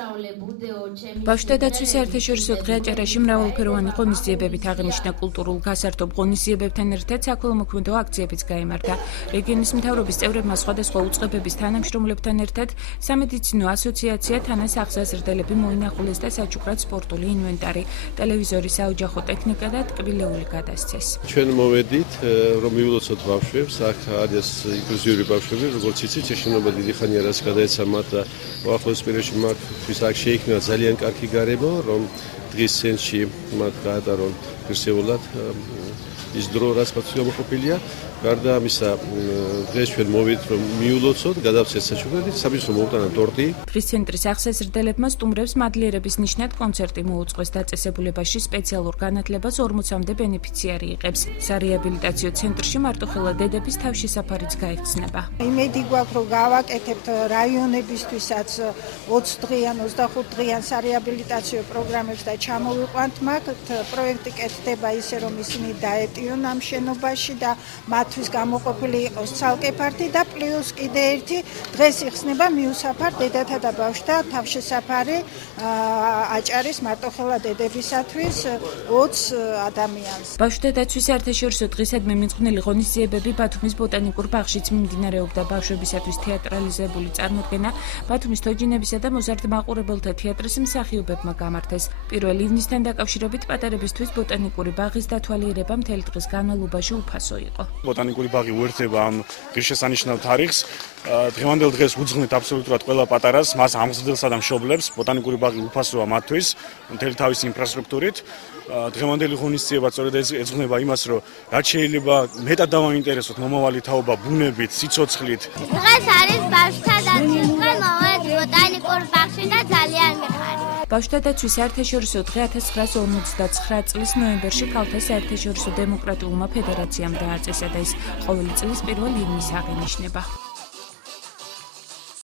ბავშვთა დაცვის საერთაშორისო დღე აჭარაში მრავალფეროვანი ღონისძიებებით აღინიშნა კულტურულ გასართობ ღონისძიებებთან ერთად საქველმოქმედო აქციებიც გაიმართა. რეგიონის მთავრობის წევრებმა სხვადასხვა უწყებების თანამშრომლებთან ერთად სამედიცინო ასოციაცია თანას აღზრდელები მოინახულეს და საჩუქრად სპორტული ინვენტარი, ტელევიზორი, საოჯახო ტექნიკა და ტკბილეული გადასცეს. ჩვენ მოვედით, რომ მივულოცოთ ბავშვებს, აქ არის ინკლუზიური ბავშვები, როგორც იცით, შეშინობა დიდი ხანია რაც გადაეცა მათ და უახლოეს პირებში მათთვის აქ შეიქმნა ძალიან კარგი გარემო, რომ დღის ცენტრში მათ გაატარონ ღირსეულად ის დრო, რაც მათ გამოყოფილია. გარდა ამისა, დღეს ჩვენ მოვედით, რომ მიულოცოთ, გადავცეთ საჩუქრად, საბჭოს მოუტანათ ტორტი. დღის ცენტრის აღსაზრდელებმა სტუმრებს მადლიერების ნიშნად კონცერტი მოუწყვეს. დაწესებულებაში სპეციალურ განათლებას 40-მდე ბენეფიციარი იღებს. სარეაბილიტაციო ცენტრში მარტოხელა დედების თავშესაფარიც გაიხსნება. იმედი გვაქვს, რომ გავაკეთებთ რაიონებისთვისაც 20 დღიან, 25 დღიან სარეაბილიტაციო პროგრამებს და ჩამოვიყვანთ მათ. პროექტი კეთდება ისე, რომ ისინი დაეტიონ ამ შენობაში და თვის გამოყოფილი იყოს ცალკე ფართი და პლუს კიდე ერთი დღეს იხსნება მიუსაფარ დედათა და ბავშვთა თავშესაფარი აჭარის მარტოხელა დედებისათვის 20 ადამიანს. ბავშვთა დაცვის საერთაშორისო დღისადმი მიძღვნილი ღონისძიებები ბათუმის ბოტანიკურ ბაღშიც მიმდინარეობდა. ბავშვებისათვის თეატრალიზებული წარმოდგენა ბათუმის თოჯინებისა და მოზარდ მაყურებელთა თეატრის მსახიობებმა გამართეს. 1 ივნისთან დაკავშირებით პატარებისთვის ბოტანიკური ბაღის დათვალიერება მთელი დღის განმავლობაში უფასო იყო. ბოტანიკური ბაღი უერთდება ამ ღირსშესანიშნავ თარიღს. დღევანდელ დღეს უძღვნით აბსოლუტურად ყველა პატარას, მას ამზრდელსა და მშობლებს. ბოტანიკური ბაღი უფასოა მათთვის, მთელი თავისი ინფრასტრუქტურით. დღევანდელი ღონისძიება სწორედ ეძღვნება იმას, რომ რაც შეიძლება მეტად დავაინტერესოთ მომავალი თაობა ბუნებით, სიცოცხლით. დღეს არის ბავშვთა დაცვის დღე, მოვედი ბოტანიკურ ბაღში და ძალიან მიხარია. ბავშვთა დაცვის საერთაშორისო დღე 1959 წლის ნოემბერში ქალთა საერთაშორისო დემოკრატიულმა ფედერაციამ დააწესა და ის ყოველი წლის 1 ივნისს აღინიშნება.